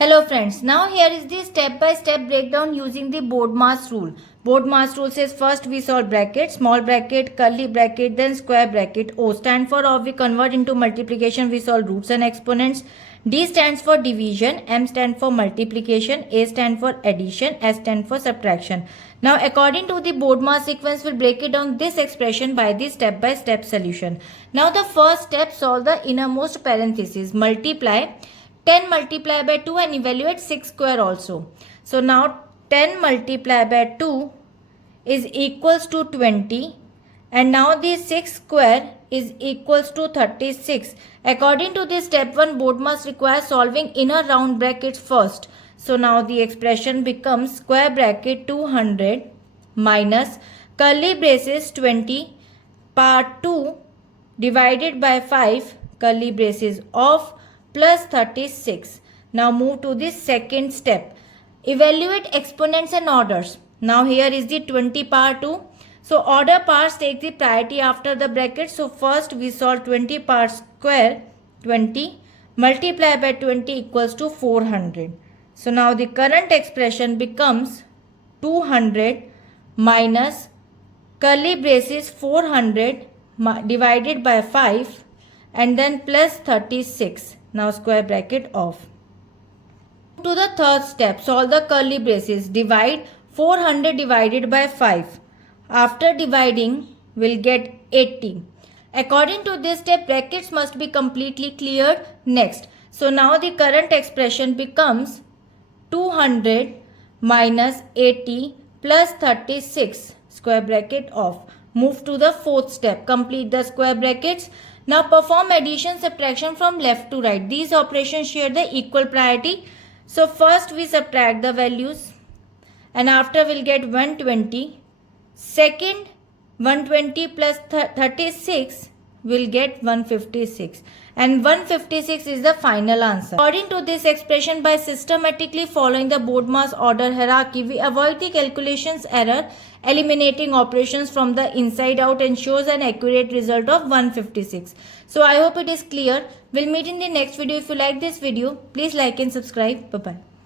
Hello friends, now here is the step-by-step breakdown using the BODMAS rule. BODMAS rule says first we solve bracket, small bracket, curly bracket, then square bracket. O stand for or we convert into multiplication, we solve roots and exponents. D stands for division, M stand for multiplication, A stand for addition, S stand for subtraction. Now according to the BODMAS sequence, we'll break it down this expression by the step-by-step solution. Now the first step, solve the innermost parenthesis, multiply 10 multiplied by 2 and evaluate 6 square also. So now 10 multiplied by 2 is equals to 20 and now the 6 square is equals to 36. According to this step 1, BODMAS requires solving inner round brackets first. So now the expression becomes square bracket 200 minus curly braces 20 part 2 divided by 5 curly braces of plus 36. Now move to the second step. Evaluate exponents and orders. Now here is the 20 power 2. So order powers take the priority after the bracket. So first we solve 20 power square 20 multiplied by 20 equals to 400. So now the current expression becomes 200 minus curly braces 400 divided by 5 and then plus 36. Now square bracket off. To the third step, solve the curly braces. Divide 400 divided by 5. After dividing, we'll get 80. According to this step, brackets must be completely cleared next. So now the current expression becomes 200 minus 80 plus 36. Square bracket off. Move to the fourth step. Complete the square brackets. Now perform addition, subtraction from left to right. These operations share the equal priority. So first we subtract the values and after we'll get 120. Second 120 plus 36 will get 156 and 156 is the final answer. According to this expression, by systematically following the BODMAS order hierarchy, we avoid the calculations error, eliminating operations from the inside out and shows an accurate result of 156. So I hope it is clear. We'll meet in the next video. If you like this video, please like and subscribe. Bye-bye.